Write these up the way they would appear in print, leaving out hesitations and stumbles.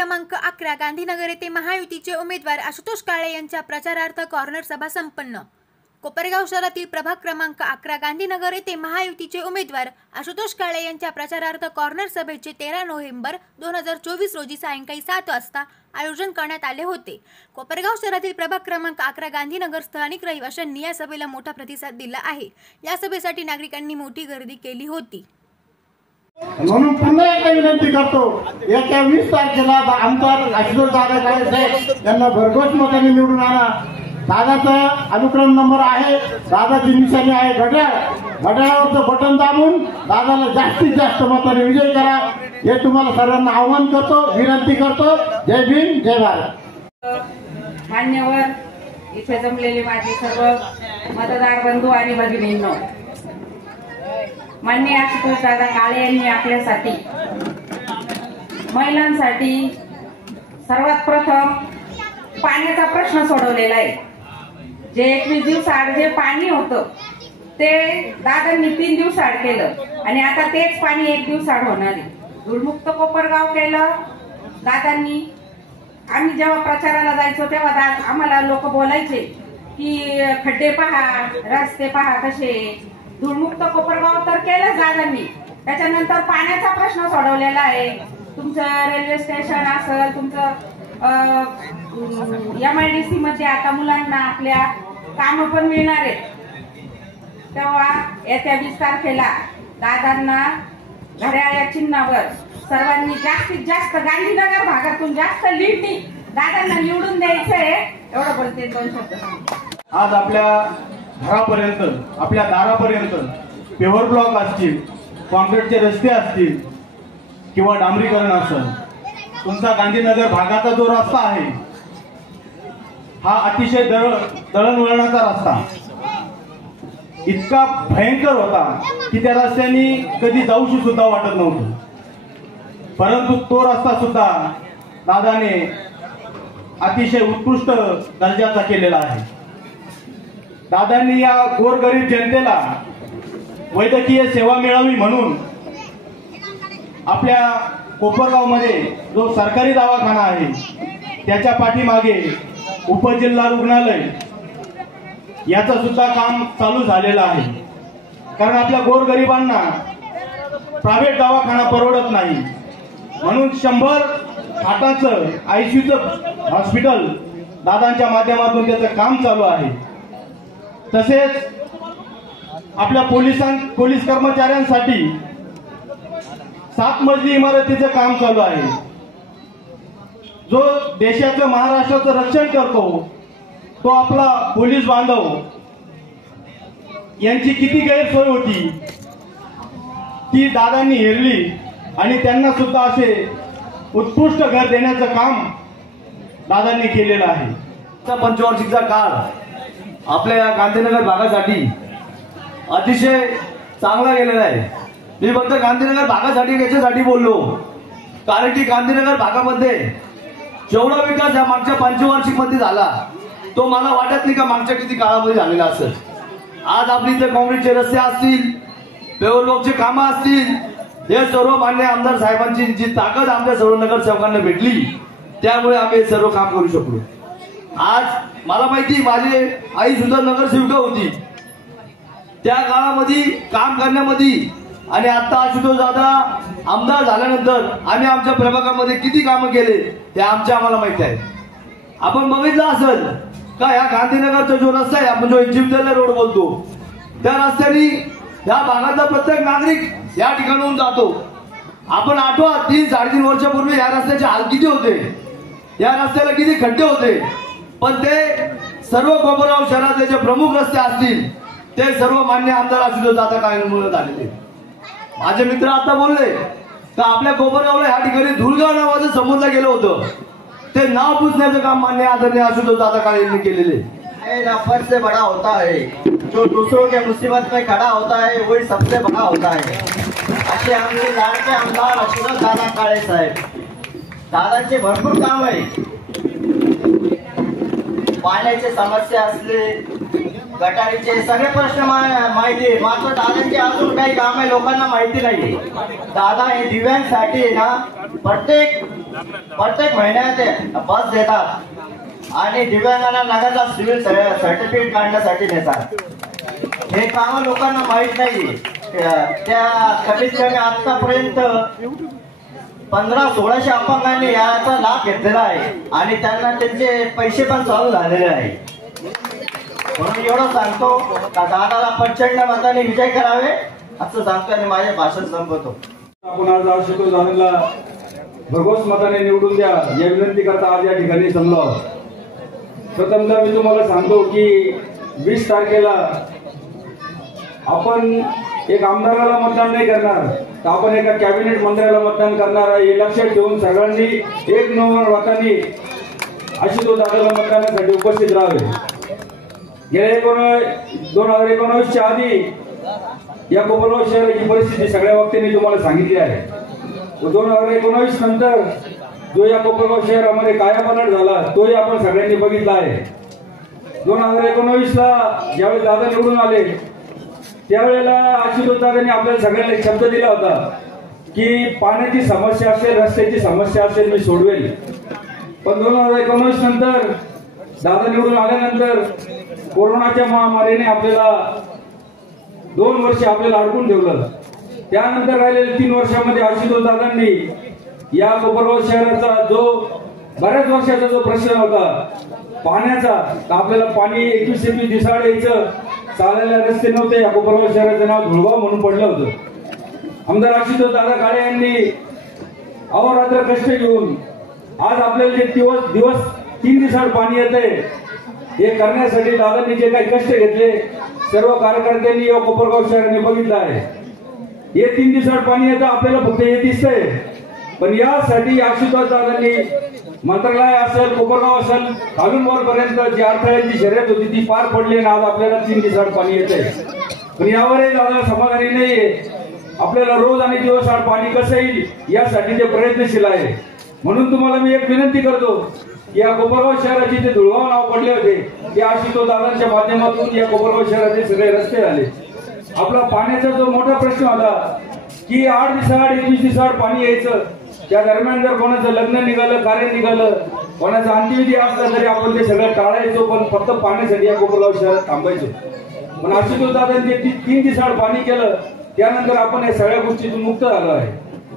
क्रमांक 11 गांधीनगर येथे महायुतीचे उमेदवार आशुतोष काळे यांच्या प्रचारार्थ कॉर्नर सभा संपन्न। कोपरगाव शहरातील प्रभाग क्रमांक 11 गांधीनगर येथे महायुतीचे उमेदवार आशुतोष काळे यांच्या प्रचारार्थ कॉर्नर सभेचे 13 नोव्हेंबर 2024 रोजी सायंकाळी 7 वाजता आयोजन करण्यात आले होते। कोपरगाव शहरातील प्रभाग क्रमांक 11 गांधीनगर स्थानिक रहिवाशांनी या सभेला मोठा प्रतिसाद दिला आहे। या सभेसाठी नागरिकांनी मोठी गर्दी केली होती। म्हणून पुन्हा एकदा विनंती करतो, येत्या 20 तारखेला आमदार आशुतोष दादा काळे साहेब यांना भरघोस मताने निवडून आणा। दादाचा अनुक्रम नंबर आहे, दादाची निशाणी आहे घड्याळ, घड्याळावरचं बटन दाबून दादाला जास्तीत जास्त मताने विजयी करा, हे तुम्हाला सर्वांना आवाहन करतो, विनंती करतो। जय भीम, जय भारत। मान्यवर इथे जमलेले माझे सर्व मतदार बंधू आणि भगिनींनो, माननीय आशुतोष दादा काळे यांनी आपल्यासाठी महिलांसाठी सर्वात प्रथम पाण्याचा प्रश्न सोडवलेला आहे। जे 21 दिवसाआड जे पाणी होतं ते दादांनी 3 दिवसाआड केलं आणि आता तेच पाणी 1 दिवसाआड होणार आहे। धूळमुक्त कोपरगाव केलं दादांनी। आम्ही जेव्हा प्रचाराला जायचो तेव्हा आम्हाला लोक बोलायचे की खड्डे पहा, रस्ते पहा कसे। धूळमुक्त कोपरगाव तर केलं दादांनी, त्याच्यानंतर पाण्याचा प्रश्न सोडवलेला आहे। तुमचं रेल्वे स्टेशन असेल, तुमचं MIDC मध्ये आता मुलांना आपल्या काम पण मिळणार आहेत। तेव्हा येत्या 20 तारखेला दादांना घड्याळ या चिन्हावर सर्वांनी जास्तीत जास्त गांधीनगर भागातून जास्त लीडनी दादांना निवडून द्यायचंय, एवढं बोलते 2 शब्द। आज आपल्या घरापर्यंत, आपल्या दारापर्यंत पेव्हर ब्लॉक असतील, कॉन्क्रीटचे रस्ते असतील किंवा डांबरीकरण असेल, तुमचा गांधीनगर भागाचा जो रस्ता आहे हा अतिशय दळणवळणाचा रस्ता इतका भयंकर होता की त्या रस्त्याने कधी जाऊशी सुद्धा वाटत नव्हतं, परंतु तो रस्ता सुद्धा दादाने अतिशय उत्कृष्ट दर्जाचा केलेला आहे। दादांनी या गोरगरीब जनतेला वैद्यकीय सेवा मिळावी म्हणून आपल्या कोपरगाव मध्ये जो सरकारी दवाखाना आहे त्याच्या पाठीमागे उपजिल्हा रुग्णालय याचं सुद्धा काम चालू झालेलं आहे। कारण आपल्या गोरगरिबांना प्रायव्हेट दवाखाना परवडत नाही, म्हणून 100 खाटाचं ICUचं हॉस्पिटल दादांच्या माध्यमातून त्याचं काम चालू आहे। तसेच आपल्या पोलीस कर्मचाऱ्यांसाठी 7 मजली इमारतीचं काम चालू आहे। जो देशाचं, महाराष्ट्राचं रक्षण करतो तो आपला पोलीस बांधव यांची किती गैरसोय होती ती दादांनी हेरली आणि त्यांना सुद्धा असे उत्कृष्ट घर देण्याचं काम दादांनी केलेलं आहे। पंचवार्षिकचा काळ आपल्या गांधीनगर भागासाठी अतिशय चांगला गेलेला आहे। मी फक्त गांधीनगर भागासाठी याच्यासाठी बोललो कारण की गांधीनगर भागामध्ये जेवढा विकास या मागच्या पंचवार्षिक मध्ये झाला तो मला वाटत नाही का मागच्या किती काळामध्ये झालेला असेल। आज आपली इथे काँक्रीटचे रस्ते असतील, पेव्हर ब्लॉकचे कामं असतील, हे सर्व मान्य आमदार साहेबांची जी ताकद आमच्या सर्व नगरसेवकांना भेटली त्यामुळे आम्ही सर्व काम करू शकलो। आज मला माहिती माझी आई सुद्धा नगरसेविका होती, त्या काळामध्ये काम करण्यामध्ये आणि आता आशुतोष दादा आमदार झाल्यानंतर आम्ही आमच्या प्रभागामध्ये किती कामं केले ते आम्हाला माहिती आहे। आपण बघितलं असेल का या गांधीनगरचा जो रस्ता आहे, आपण जो जिमदला रोड बोलतो, त्या रस्त्याने या भागातला प्रत्येक नागरिक या ठिकाणाहून जातो। आपण आठवा 3-3.5 वर्षापूर्वी या रस्त्याचे हाल किती होते, या रस्त्याला किती खड्डे होते, पण ते सर्व कोपरगाव शहरातले जे प्रमुख रस्ते असतील ते सर्व मान्य आमदार आशुतोष दादा काळेंमुळे झालेले। माझे मित्र आता बोलले तर आपल्या कोपरगावला या ठिकाणी धुळगाव नावाचं समजलं गेलं होतं, ते नाव पुसण्याचं काम मान्य आदरणीय आशुतोष दादा काळे यांनी केलेले। नफर से बड़ा होता है, जो दूसरों के मुसीबत में खड़ा होता है वही सबसे बड़ा होता है। असे आमचे लाडके आमदार आशुतोष दादा काळे साहेब, दादाचे भरपूर काम आहे। पाण्याची समस्या असले, गटारीचे सगळे प्रश्न माहिती आहे, मात्र दादांचे अजून काही काम आहे लोकांना माहिती नाही। दादा हे दिव्यांसाठी ना प्रत्येक प्रत्येक महिन्यात ते बस देतात आणि दिव्यांगांना नगरला सिव्हिल सर्टिफिकेट काढण्यासाठी नेतात. हे काम लोकांना माहीत नाही. त्या कमीत कमी आतापर्यंत 1500-1600 अपंगांनी याचा लाभ घेतलेला आहे आणि त्यांना त्यांचे पैसे पण चालू झालेले आहे. म्हणून एवढं सांगतो का दादाला प्रचंड मताने विजय करावे असं सांगतो आणि माझे भाषण संपवतो. आपण आज आशुतोष दादांना भरघोस मताने निवडून द्या या विनंती करता आज या ठिकाणी जमलो. प्रथमतः मी तुम्हाला सांगतो की 20 तारखेला आपण एक आमदाराला मतदान नाही करणार तर आपण एका कॅबिनेट मंत्र्याला मतदान करणार आहे. हे लक्षात ठेवून सगळ्यांनी 1 नोव्हेंबर मतांनी आशुतोष दादाला मतदानासाठी उपस्थित राहावे. गेल्या 2019च्या आधी या कोपरगाव शहराची परिस्थिती सगळ्या वक्त्यांनी तुम्हाला सांगितली आहे. 2019 नंतर जो या कोपरगाव शहरामध्ये कायापालट झाला तोही आपण सगळ्यांनी बघितला आहे. 2019ला ज्यावेळी दादा निवडून आले त्यावेळेला आशुतोष दादांनी आपल्याला सगळ्यांना एक शब्द दिला होता की पाण्याची समस्या असेल, रस्त्याची समस्या असेल मी सोडवेल. पण 2019 नंतर दादा निवडून आल्यानंतर कोरोनाच्या महामारीने आपल्याला 2 वर्ष आपल्याला अडकून ठेवलं. त्यानंतर राहिलेल्या 3 वर्षामध्ये आशुतोष दादांनी या कोपरगाव शहराचा जो बऱ्याच वर्षाचा जो प्रश्न होता पाण्याचा, आपल्याला पाणी 21 दिवसाआड यायचं, चालायला रस्ते नव्हते. या कोपरगाव शहराचं नाव धुळगाव म्हणून पडलं होतं. आमदार आशुतोष दादा काळे यांनी अहोरात्र कष्ट घेऊन आज आपल्याला जे दिवस 3 दिवसाआड पाणी येतंय हे करण्यासाठी दादांनी जे काही कष्ट घेतले सर्व कार्यकर्त्यांनी या कोपरगाव शहराने बघितलं आहे. हे 3 दिवसाआड पाणी येतं आपल्याला फक्त हे दिसतंय, पण यासाठी आशुतोष दादांनी मंत्रालय असेल, कोपरगाव असेल, खालून वरपर्यंत जी अडथळ्यांची शर्यत होती ती पार पडली आणि आज आपल्याला 3 दिवसाआड पाणी येतंय. पण यावरही दादा समाधानी नाहीये. आपल्याला रोज आणि दिवसाआड पाणी कसं येईल यासाठी ते प्रयत्नशील आहे. म्हणून तुम्हाला मी एक विनंती करतो की या कोपरगाव शहराचे जे धुळगाव नाव पडले होते ते आशुतोष दादांच्या माध्यमातून या कोपरगाव शहराचे सगळे रस्ते झाले. आपला पाण्याचा जो मोठा प्रश्न होता की 8 दिवसाआड 21 दिवसाआड पाणी यायचं, त्या दरम्यान जर कोणाचं लग्न निघालं, कार्य निघालं, कोणाचा अंत्यविधी असला तरी आपण ते सगळं टाळायचो, पण फक्त पाण्यासाठी या कोपरगाव शहरात थांबायचो. पण आशुतोष दादांनी 3 दिवसाआड पाणी केलं त्यानंतर आपण या सगळ्या गोष्टीतून मुक्त झालो आहे.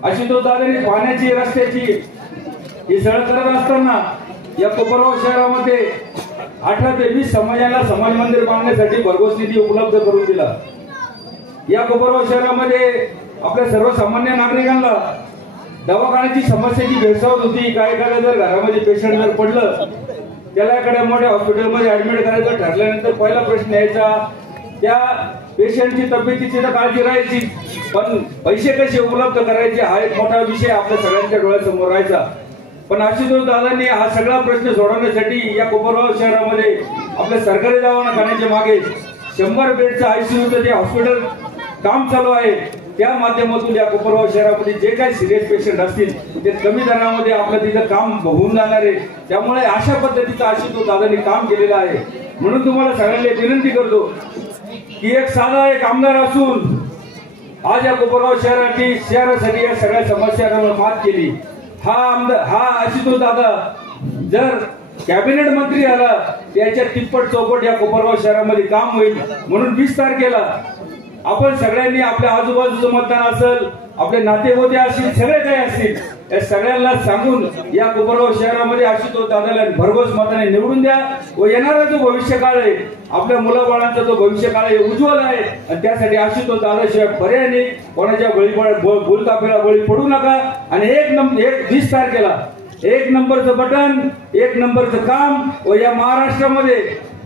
आशुतोष दादांनी पाण्याची, रस्त्याची ही सगळं करत असताना या कोपरगाव शहरामध्ये 18 ते 20 समाजाला समाज मंदिर बांधण्यासाठी भरघोस निधी उपलब्ध करून दिला. या कोपरगाव शहरामध्ये आपल्या सर्वसामान्य नागरिकांना दवाखान्याची समस्याची भेडसावत होती. काय एखाद्या जर घरामध्ये पेशंट जर पडलं त्याला एखाद्या मोठ्या हॉस्पिटलमध्ये ऍडमिट करायचं ठरल्यानंतर पहिला प्रश्न यायचा त्या पेशंटची तब्येतीची तर काळजी राहायची, पण पैसे कसे उपलब्ध करायचे हा एक मोठा विषय आपल्या सगळ्यांच्या डोळ्यासमोर राहायचा. पण आशुतोष दादांनी हा सगळा प्रश्न सोडवण्यासाठी या कोपरगाव शहरामध्ये आपल्या सरकारी दवाखान्याच्या मागे 100 बेडचं आयसीयूचं जे हॉस्पिटल काम चालू आहे त्या माध्यमातून या कोपरगाव शहरामध्ये जे काही सिरियस पेशंट असतील ते कमी दरामध्ये आपलं तिथं काम होऊन जाणार आहे. त्यामुळे अशा पद्धतीचं आशुतोष दादांनी काम केलेलं आहे. म्हणून तुम्हाला सगळ्यांना विनंती करतो की एक साधा एक आमदार असून आज या कोपरगाव शहरासाठी या सगळ्या समस्यांवर मात केली. हा आशुतोष दादा जर कॅबिनेट मंत्री आला त्याच्या तिप्पट चौपट या कोपरगाव शहरामध्ये काम होईल. म्हणून 20 तारखेला आपण सगळ्यांनी आपल्या आजूबाजूचं मतदान असेल, आपले नातेवाईक असतील, सगळे काही असतील या सगळ्यांना सांगून या कोपरगाव शहरामध्ये आशुतोष दादाला भरघोस मताने निवडून द्या व येणारा जो भविष्यकाळ आहे आपल्या मुलाबाळांचा जो भविष्यकाळ आहे उज्ज्वल आहे आणि त्यासाठी आशुतोष दादाशिवाय पर्याय नाही. कोणाच्या भूलथापेला बळी पडू नका आणि 20 तारखेला 1 नंबरचं बटन, 1 नंबरचं काम व या महाराष्ट्रामध्ये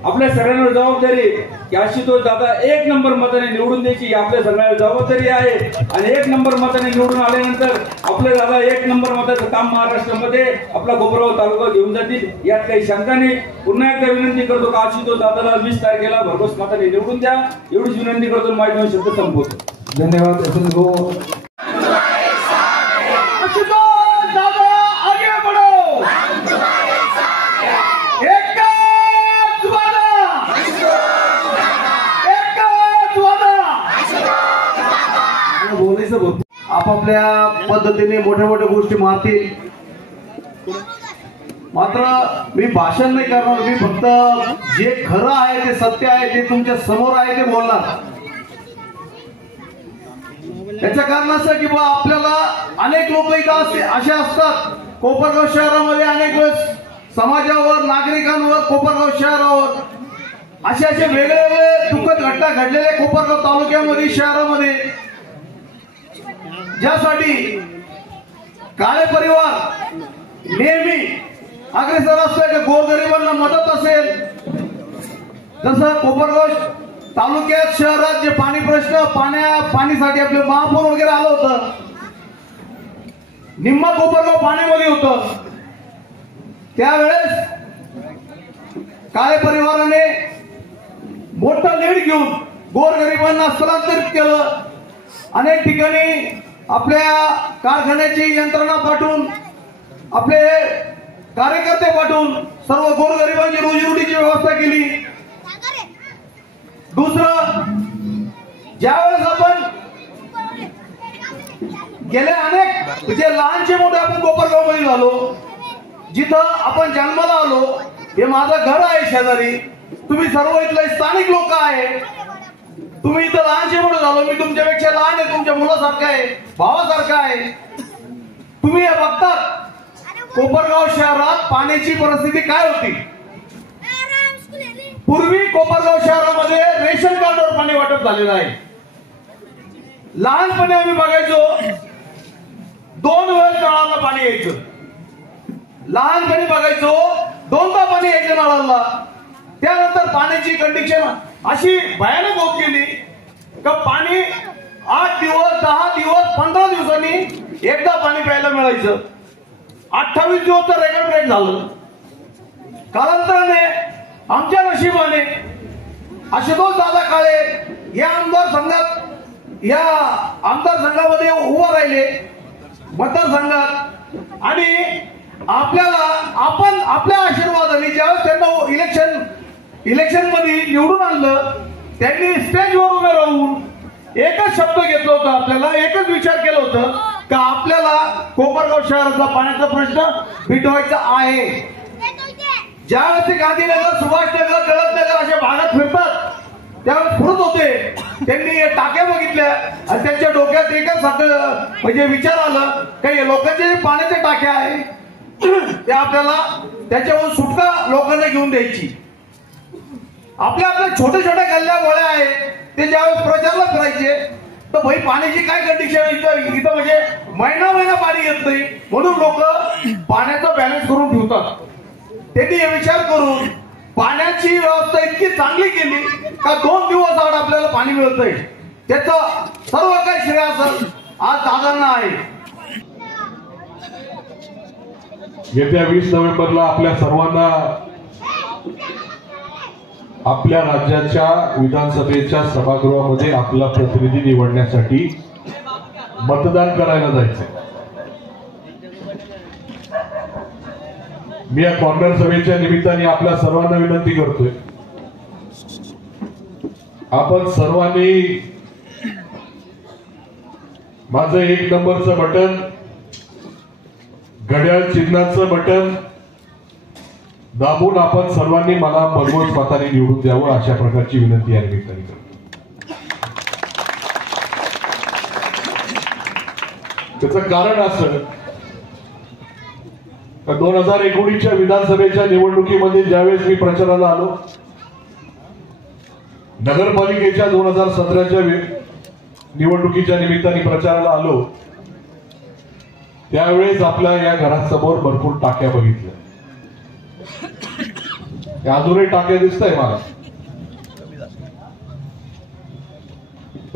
आपल्या सगळ्यांवर जबाबदारी की आशुतोष दादा 1 नंबर मताने निवडून द्यायची आपल्या सगळ्यांवर जबाबदारी आहे. आणि 1 नंबर मताने निवडून आल्यानंतर आपले दादा 1 नंबर मताचं काम महाराष्ट्रामध्ये आपला कोपरगाव तालुका घेऊन जातील यात काही शंका नाही. पुन्हा एकदा विनंती करतो की आशुतोष दादाला 20 तारखेला भरघोस मताने निवडून द्या एवढीच विनंती करतो. माझे 2 शब्द संपवतो. धन्यवाद. आपापल्या पद्धतीने मोठ्या मोठ्या गोष्टी मारतील मात्र मी भाषण नाही करणार, मी फक्त जे खरं आहे ते सत्य आहे ते तुमच्या समोर आहे ते बोलणार. याचं कारण असं की बा आपल्याला अनेक लोक इथं असे असतात, कोपरगाव शहरामध्ये अनेक वेळेस समाजावर, नागरिकांवर, कोपरगाव शहरावर असे वेगळे वेगळे दुःखद घटना घडलेल्या कोपरगाव तालुक्यामध्ये, शहरामध्ये, ज्यासाठी काळे परिवार नेहमी अग्रेसर असतो की गोरगरिबांना मदत असेल. जसं कोपरगाव तालुक्यात, शहरात जे पाणी प्रश्न, पाणीसाठी आपले महापूर वगैरे आलं होतं, निम्मा कोपरगाव पाण्यामध्ये होतं. त्यावेळेस काळे परिवाराने मोठं लीड घेऊन गोरगरिबांना स्थलांतरित केलं. अनेक ठिकाणी आपल्या कारखान्याची यंत्रणा पाठवून, आपले कार्यकर्ते पाठवून सर्व गोरगरिबांची रोजीरोटीची व्यवस्था केली. दुसरं, ज्यावेळेस आपण गेले अनेक म्हणजे लहानचे मोठे आपण कोपरगाव मध्ये झालो, जिथं आपण जन्माला आलो, हे माझं घर आहे शेजारी, तुम्ही सर्व इथले स्थानिक लोक आहे, तुम्ही इथं लहानचे मोठे झालो, मी तुमच्यापेक्षा लहान आहे, तुमच्या मुलासारखं आहे, भावासारखं आहे. तुम्ही हे बघतात कोपरगाव शहरात पाण्याची परिस्थिती काय होती. पूर्वी कोपरगाव शहरामध्ये रेशन कार्डवर पाणी वाटप झालेलं आहे. लहानपणी आम्ही बघायचो 2 वेळेस नळाला पाणी यायचं. लहानपणी बघायचो 2दा पाणी यायचं नळाला. त्यानंतर पाण्याची कंडिशन अशी भयानक होत गेली का पाणी 8 दिवस, 10 दिवस, 15 दिवसांनी एकदा पाणी प्यायला मिळायचं. 28 दिवस तर रेकॉर्ड ब्रेक झालं. कालांतराने आमच्या नशिबाने आशुतोष दादा काळे या आमदार संघामध्ये उभं राहिले मतदारसंघात, आणि आपण आपल्या आशीर्वादाने ज्यावेळेस त्यांना इलेक्शन मध्ये निवडून आणलं, त्यांनी स्टेजवर उभे राहून एकच शब्द घेतला होता, आपल्याला एकच विचार केला होतं का आपल्याला कोपरगाव शहराचा पाण्याचा प्रश्न मिटवायचा आहे. ज्यावेळेस ते गांधीनगर, सुभाषनगर, टिळकनगर अशा भागात फिरतात त्यावेळेस फिरत होते, त्यांनी टाक्या बघितल्या आणि त्यांच्या डोक्यात एकच म्हणजे विचार आलं काही लोकांचे पाण्याच्या टाक्या आहे ते आपल्याला त्याच्यावर सुटका लोकांना घेऊन द्यायची. आपल्या छोट्या छोट्या गल्ल्या गोळ्या आहे ते ज्यावेळेस प्रचारला फिरायचे तर भाई पाण्याची काय कंडिशन इथं म्हणजे महिना पाणी येत नाही, म्हणून लोक पाण्याचा बॅलन्स करून ठेवतात. त्यांनी हे विचार करून पाण्याची व्यवस्था इतकी चांगली केली का 2 दिवस आड आपल्याला पाणी मिळतंय. त्याचं सर्व काही श्रेय असेल आज दादांना आहे. येत्या 20 नोव्हेंबरला आपल्या सर्वांना आपल्या राज्याच्या विधानसभेच्या सभागृहामध्ये आपला प्रतिनिधी निवडण्यासाठी मतदान करायला जायचंय. मी या कॉर्नर सभेच्या निमित्ताने आपल्या सर्वांना विनंती करतोय, आपण सर्वांनी माझं 1 नंबरचं बटन, घड्याळ चिन्हाचं बटन दाबून आपण सर्वांनी मला भरघोस मताने निवडून द्यावं अशा प्रकारची विनंती या निमित्ताने करतो. त्याचं कारण असं 2019च्या विधानसभेच्या निवडणुकीमध्ये ज्यावेळेस मी प्रचाराला आलो, नगरपालिकेच्या 2017च्या निवडणुकीच्या निमित्ताने प्रचाराला आलो, त्यावेळेस आपल्या या घरासमोर भरपूर टाक्या बघितल्या. अजूनही टाक्या दिसत आहे मला.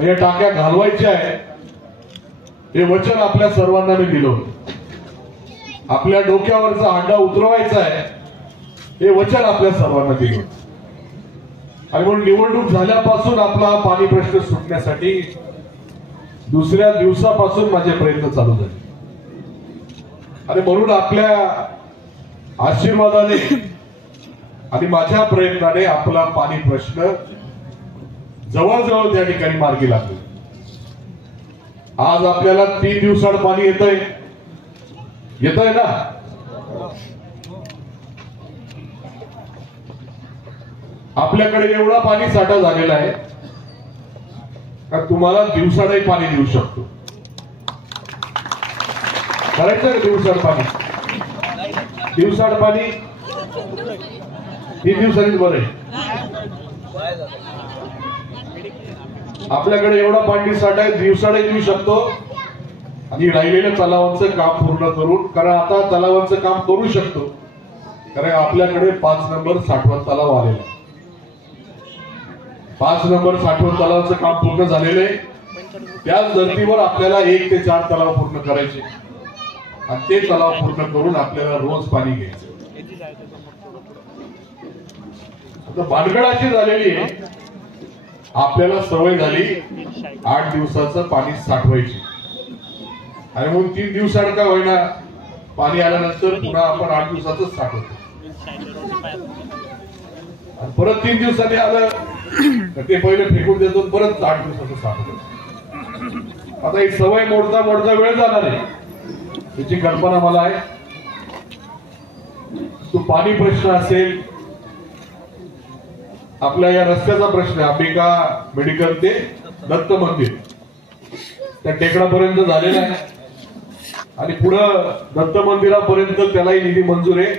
या टाक्या घालवायच्या आहे हे वचन आपल्या सर्वांना मी दिलं होतं. आपल्या डोक्यावरचा हांडा उतरवायचा आहे हे वचन आपल्या सर्वांना दिलं होतं. आणि म्हणून निवडणूक झाल्यापासून आपला पाणी प्रश्न सुटण्यासाठी दुसऱ्या दिवसापासून माझे प्रयत्न चालू झाले. आणि म्हणून आपल्या आशीर्वादाने आणि माझ्या प्रयत्नाने आपला पाणी प्रश्न जवळजवळ त्या ठिकाणी मार्गी लागतो. आज आपल्याला 3 दिवसाआड पाणी येतंय ना. आपल्याकडे एवढा पाणी साठा झालेला आहे का तुम्हाला दिवसाडही पाणी देऊ शकतो. करायचं का दिवसाड पाणी? दिवसाड पाणी 3 दिवसांनीच बरं आहे. आपल्याकडे एवढा पाणी साठा आहे, दिवसाडही देऊ शकतो. आणि राहिलेल्या तलावांचं काम पूर्ण करून, कारण आता तलावांचं काम करू शकतो, कारण आपल्याकडे 5 नंबर साठवण तलाव आलेला आहे. 5 नंबर साठवण तलावाचं काम पूर्ण झालेलं आहे. त्याच धर्तीवर आपल्याला 1 ते 4 तलाव पूर्ण करायचे आणि ते तलाव पूर्ण करून आपल्याला रोज पाणी घ्यायचं. आता भानगड अशी झालेली आहे, आपल्याला सवय झाली 8 दिवसाचं पाणी साठवायची आणि मग 3 दिवसाड का होईना पाणी आल्यानंतर पुन्हा आपण 8 दिवसाच साठवतो. परत 3 दिवसांनी आलं ते पहिले फेकून देतो, परत 8 दिवसाचं साठवतो. आता ही सवय मोडता मोडता वेळ जाणार आहे, त्याची कल्पना मला आहे. तो पाणी प्रश्न असेल, आपल्या या रस्त्याचा प्रश्न, अंबिका मेडिकल ते दत्त मंदिर त्या टेकडापर्यंत झालेला आहे आणि पुढं दत्त मंदिरापर्यंत त्यालाही निधी मंजूर आहे.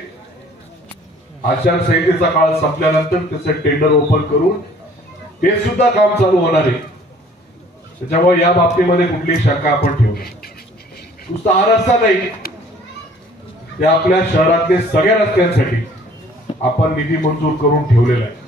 आचारसंहितेचा काळ संपल्यानंतर त्याचं टेंडर ओपन करून ते सुद्धा काम चालू होणार आहे. त्याच्यामुळे या बाबतीमध्ये कुठलीही शंका आपण ठेवू नये. नुसता हा रस्ता नाही, त्या आपल्या शहरातले सगळ्या रस्त्यांसाठी आपण निधी मंजूर करून ठेवलेला आहे.